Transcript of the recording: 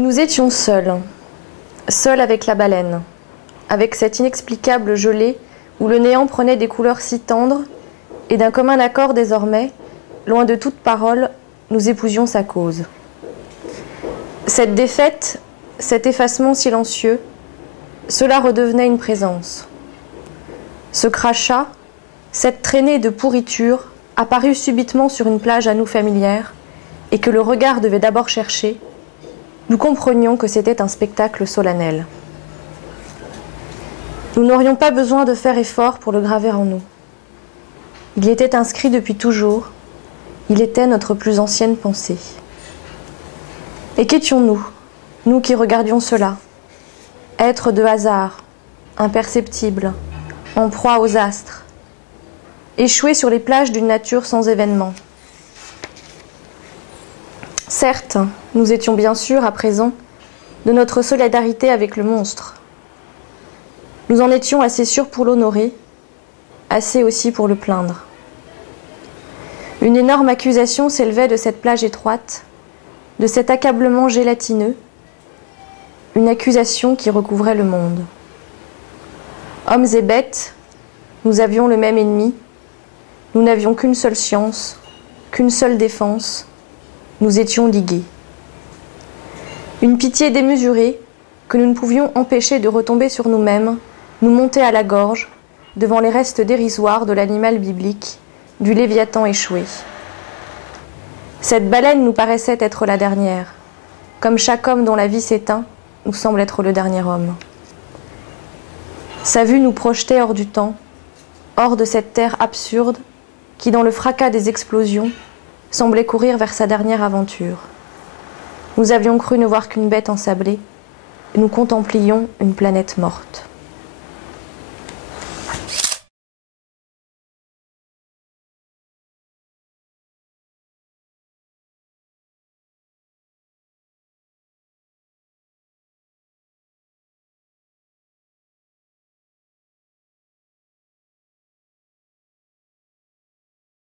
Nous étions seuls, seuls avec la baleine, avec cette inexplicable gelée où le néant prenait des couleurs si tendres, et d'un commun accord désormais, loin de toute parole, nous épousions sa cause. Cette défaite, cet effacement silencieux, cela redevenait une présence. Ce crachat, cette traînée de pourriture, apparut subitement sur une plage à nous familière, et que le regard devait d'abord chercher, nous comprenions que c'était un spectacle solennel. Nous n'aurions pas besoin de faire effort pour le graver en nous. Il y était inscrit depuis toujours, il était notre plus ancienne pensée. Et qu'étions-nous, nous qui regardions cela, êtres de hasard, imperceptibles, en proie aux astres, échoués sur les plages d'une nature sans événement. Certes, nous étions bien sûrs, à présent, de notre solidarité avec le monstre. Nous en étions assez sûrs pour l'honorer, assez aussi pour le plaindre. Une énorme accusation s'élevait de cette plage étroite, de cet accablement gélatineux, une accusation qui recouvrait le monde. Hommes et bêtes, nous avions le même ennemi, nous n'avions qu'une seule science, qu'une seule défense, nous étions ligués. Une pitié démesurée, que nous ne pouvions empêcher de retomber sur nous-mêmes, nous montait à la gorge, devant les restes dérisoires de l'animal biblique, du Léviathan échoué. Cette baleine nous paraissait être la dernière, comme chaque homme dont la vie s'éteint nous semble être le dernier homme. Sa vue nous projetait hors du temps, hors de cette terre absurde qui, dans le fracas des explosions, semblait courir vers sa dernière aventure. Nous avions cru ne voir qu'une bête ensablée, et nous contemplions une planète morte.